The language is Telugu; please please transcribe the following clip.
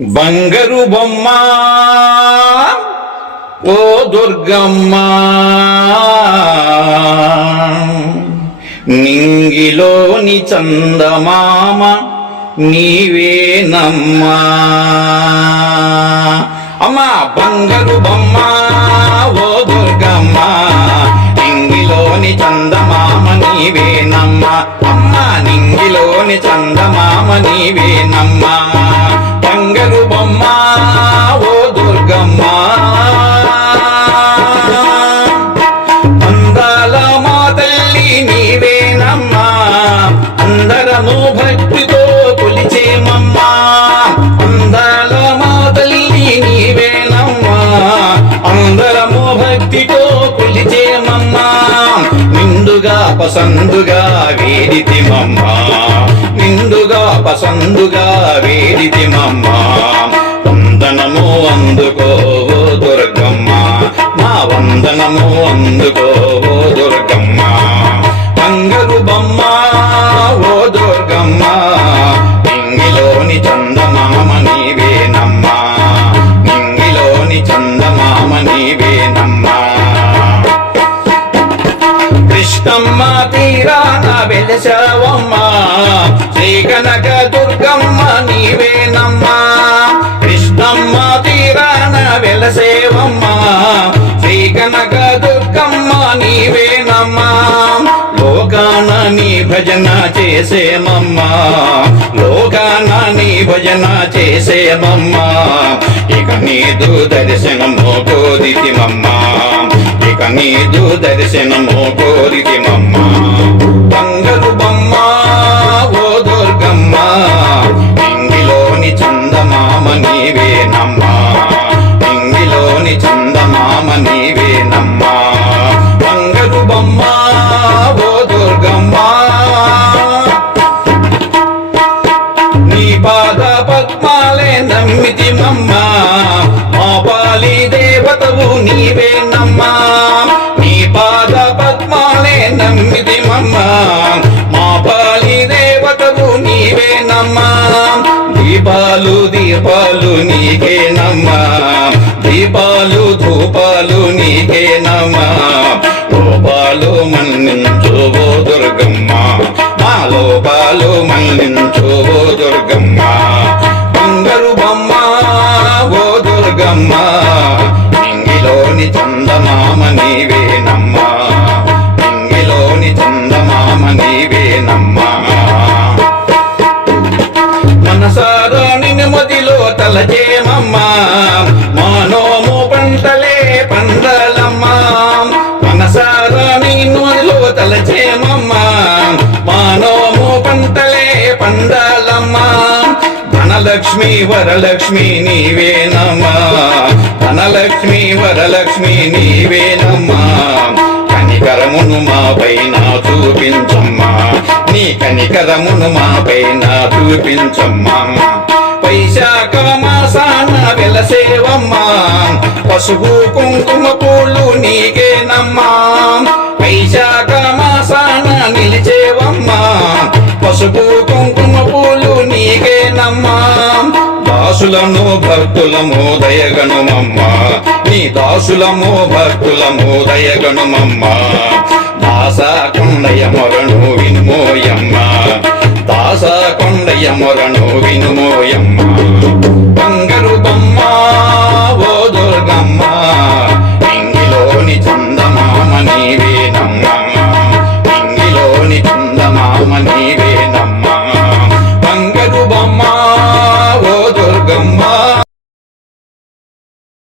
బంగారు బొమ్మ ఓ దుర్గమ్మ నింగిలోని చందమామ నీవేనమ్మా. అమ్మా బంగారు బొమ్మ ఓ దుర్గమ్మ నింగిలోని చందమామ నీవేనమ్మా. అమ్మా నింగిలోని చందమామ నీవేనమ్మా. బంగారు బొమ్మ ఓ దుర్గమ్మ. అందాల మా తల్లి నీవేనమ్మా అందరము భక్తితో కొలిచేమమ్మా. అందాల మా తల్లి నీవేనమ్మా అందరము భక్తితో కొలిచేమమ్మా. నిండుగా పసందుగా వేడితిమమ్మా పసందుగా వేదితి మమ్మా వెలసావమ్మ శ్రీ కనక దుర్గమ్మ నీవేనమ్మా కృష్ణమ్మ తీరాన వెలసేవమ్మ శ్రీ కనక దుర్గమ్మ నీవేనమ్మా లోకాన నీ భజన చేసేమమ్మా లోకాన నీ భజన చేసేమమ్మా ఇక నీదు దర్శనము కోరితిమమ్మా ఇక నీదు దర్శనము కోరితిమమ్మ. దేవతవు నీవేనమ్మా నీ పాద పద్మాలే నమ్మిది మమ్మా. మా పాలి దేవతవు నీవేనమ్మా దీపాలు దీపాలు నీకేనమ్మా దీపాలు ధూపాలు నీకేనమ్మా లోపాలు మన్నించు ఓ దుర్గమ్మ. మా లోపాలు మన్నించు ఓ దుర్గమ్మ. చందమామ నీవేనమ్మా. ఇంగిలోని చందమామ నీవేనమ్మా. మనసారా నిన్ను మదిలో తలచేమమ్మా మానో ధనలక్ష్మి వరలక్ష్మి నీవేనమ్మా ధనలక్ష్మి వరలక్ష్మి నీవేనమ్మా కనికరమును మా పైన చూపించమ్మా. నీ కనికరమును మా పైన చూపించమ్మా. వైశాఖ మాసాన వెలసేవమ్మా. పసుపు కుంకుమ పూలు నీకేనమ్మా వైశాఖ మాసాన నిలిచేవమ్మా. పసుపు కుంకుమ దాసులము భక్తులము దయగనుమమ్మా. నీ దాసులము భక్తులము దయగనుమమ్మా. దాస కొండయ మొరను వినుమోయమ్మ. దాస కొండయ మొరను వినుమోయ